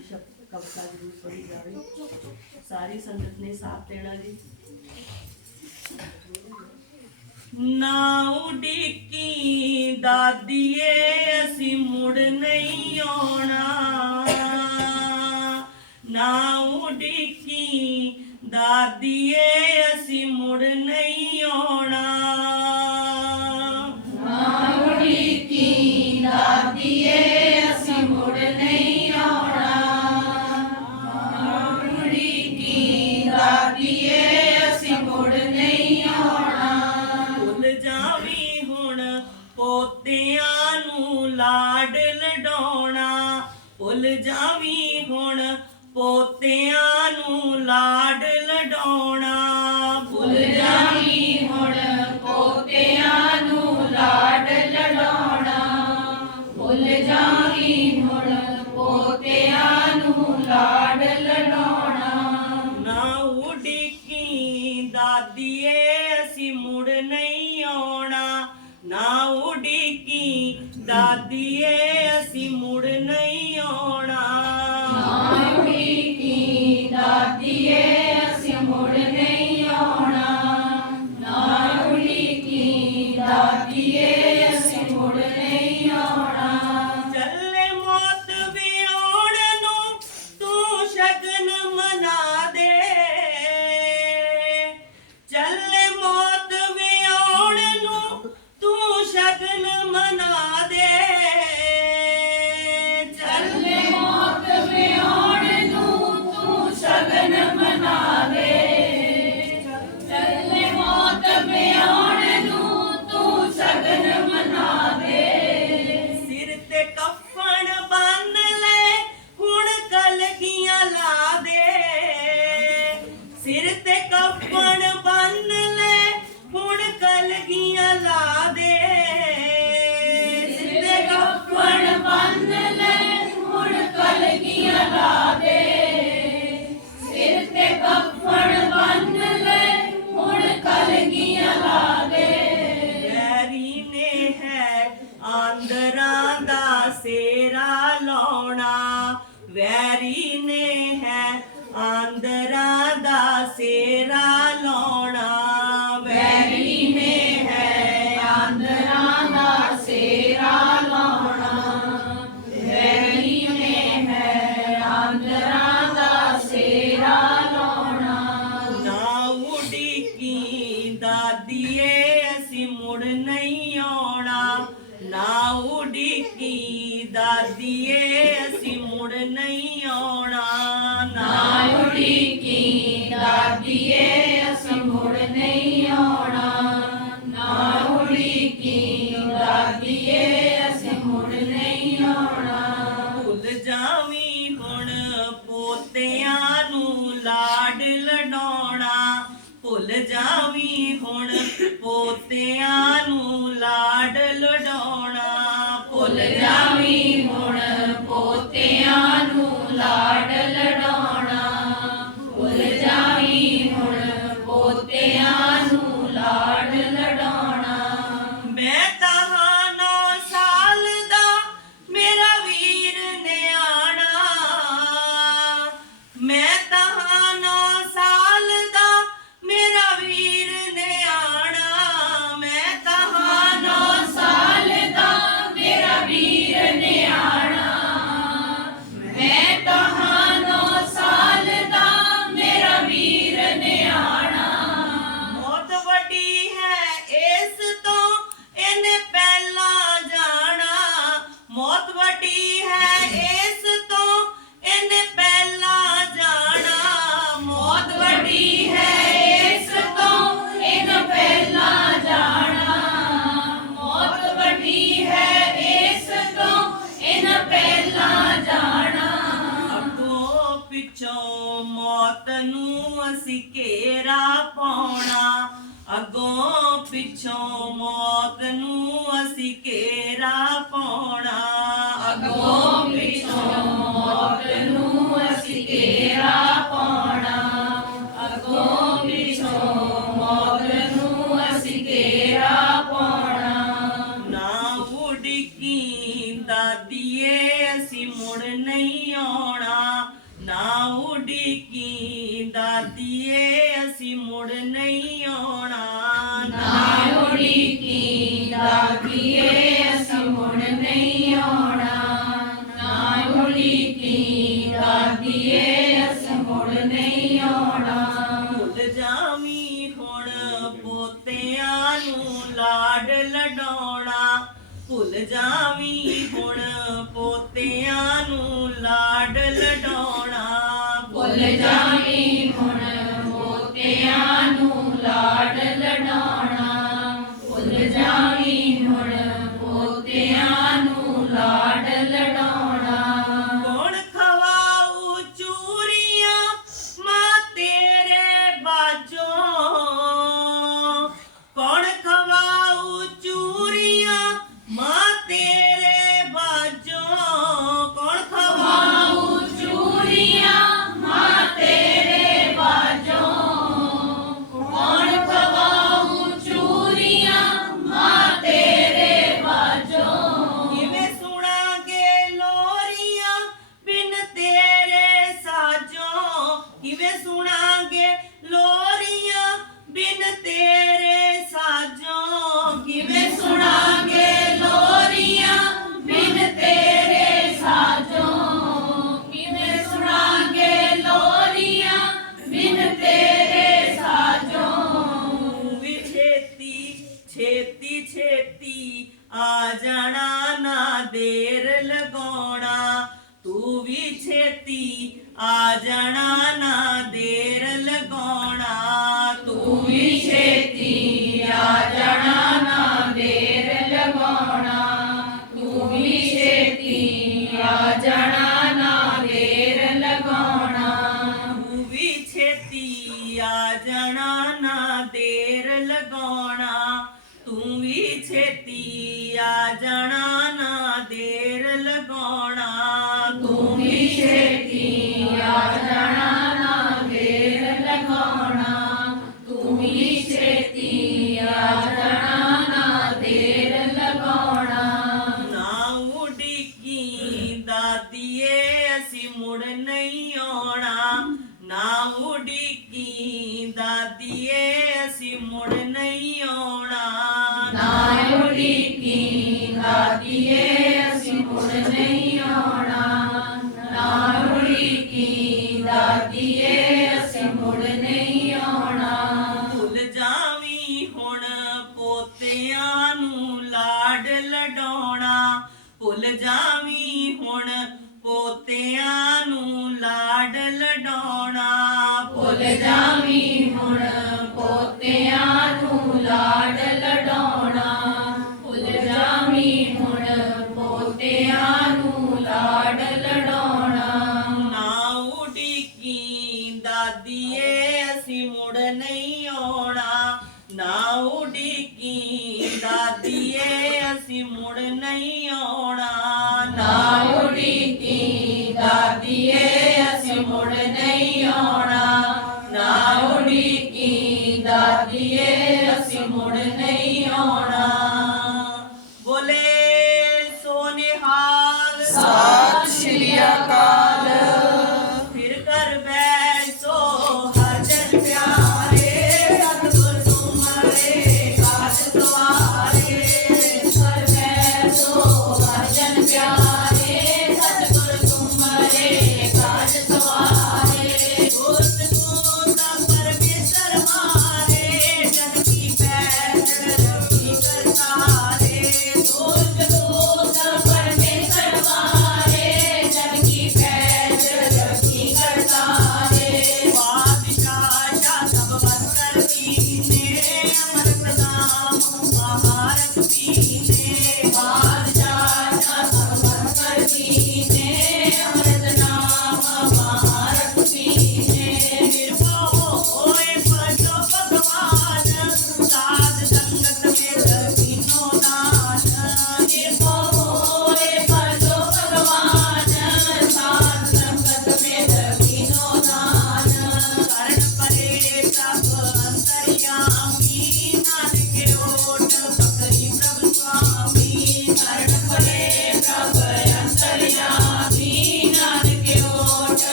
ਦੀ ਸ਼ਬਦ ਕਵਿਤਾ ਜ਼ਰੂਰ ਪੜ੍ਹੀ ਜਾਵੇ। ਸਾਰੀ ਸੰਗਤ ਨੇ ਸਾਥ ਦੇਣਾ ਜੀ। ਨਾ ਉਡੀਕੀ ਦਾਦੀਏ, ਅਸੀਂ ਮੁੜ ਨਹੀਂ ਆਉਣਾ। ਨਾ ਉਡੀਕੀ ਦਾਦੀਏ, ਅਸੀਂ ਮੁੜ ਨਹੀਂ ਆਉਣਾ। ਭੁੱਲ ਜਾਵੀ ਹੁਣ ਪੋਤਿਆਂ ਨੂੰ ਲਾਡ ਲਡਾਉਣਾ। ਭੁੱਲ ਜਾਵੀ ਹੁਣ ਪੋਤਿਆਂ ਨੂੰ ਲਾਡ ਲਡਾਉਣਾ। ਭੁੱਲ ਜਾਵੀ ਹੁਣ ਪੋਤਿਆਂ ਨੂੰ ਲਾਡ ਲਡਾਉਣਾ। ਨਾ ਉਡੀਕੀ ਦਾਦੀਏ ਅਸੀਂ ਮੁੜ ਨਹੀਂ ਆਉਣਾ। ਨਾ ਉਡੀਕੀ ਦਾਦੀਏ ਨਾ ਉਡੀਕੀ ਦਾਦੀਏ, ਅਸੀਂ ਮੁੜ ਨਹੀਂ ਆਉਣਾ। ਨਾ ਉਡੀਕੀ ਦਾਦੀਏ, ਅਸੀਂ ਮੁੜ ਨਹੀਂ ਆਉਣਾ। ਨਾ ਉਡੀਕੀ ਦਾਦੀਏ, ਅਸੀਂ ਮੁੜ ਨਹੀਂ ਆਉਣਾ। ਭੁੱਲ ਜਾਵੀਂ ਹੁਣ ਪੋਤਿਆਂ ਨੂੰ ਲਾਡ ਲਡਾਉਣਾ। ਭੁੱਲ ਜਾਵੀਂ ਹੁਣ ਪੋਤਿਆਂ ਨੂੰ ਲਾਡ ਲਡਾਉਣਾ। ਮੌਤ ਨੂੰ ਅਸੀਂ ਘੇਰਾ ਪਾਉਣਾ। ਅੱਗੋਂ ਪਿੱਛੋਂ ਮੌਤ ਨੂੰ ਅਸੀਂ ਘੇਰਾ ਪਾਉਣਾ। ਅੱਗੋਂ ਪਿੱਛੋਂ ਮੌਤ ਮੋੜ ਨਹੀਂ ਆਉਣਾ। ਨਾ ਉਡੀਕੀ ਲਾਗੀਏ ਅਸੀਂ ਮੁੜ ਨਹੀਂ ਆਉਣਾ। ਨਾ ਉਡੀਕੀ ਲਾਗੀਏ ਅਸੀਂ ਮੁੜ ਨਹੀਂ ਆਉਣਾ। ਭੁੱਲ ਜਾਵੀ ਹੁਣ ਪੋਤਿਆਂ ਨੂੰ ਲਾਡ ਲਡਾਉਣਾ। ਭੁੱਲ ਜਾਵੀਂ ਹੁਣ ਪੋਤਿਆਂ ਨੂੰ ਲਾਡ ਲਡਾਉਣਾ। ਭੁੱਲ ਜਾਵੀ ਹੁਣ கொண்டாடலனா ਲਾਡ ਲਡਾਉਣਾ। ਭੁੱਲ ਜਾਵੀਂ ਹੁਣ ਪੋਤਿਆਂ ਨੂੰ ਲਾਡ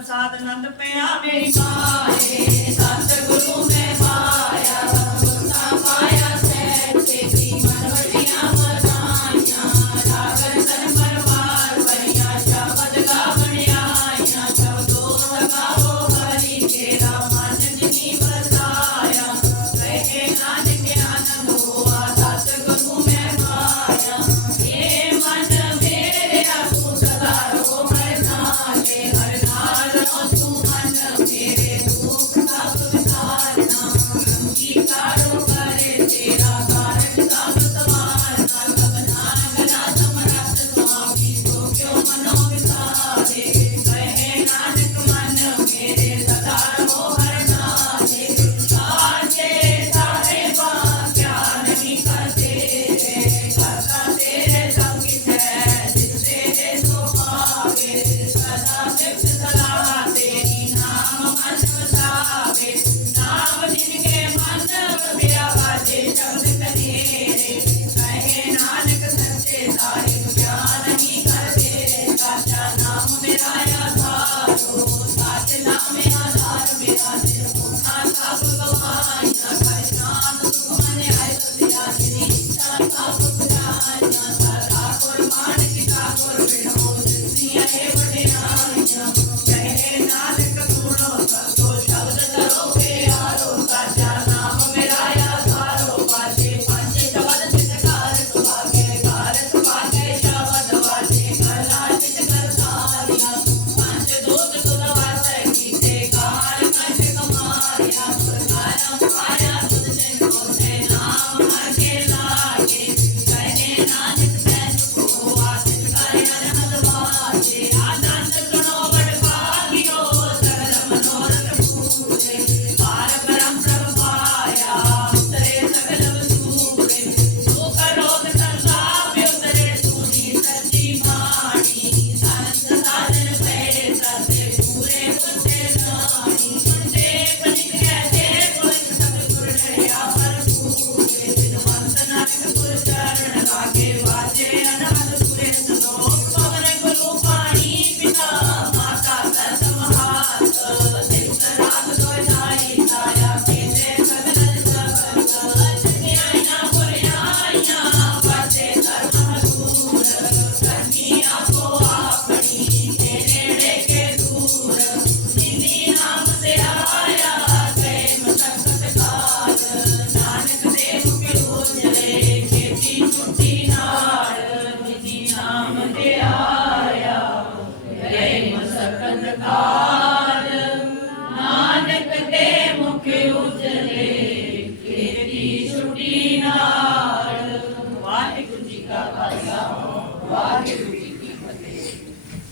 ਪ੍ਰਸਾਦ ਆਨੰਦ ਪਿਆ। ਮੇਰੀ ਪਾਏ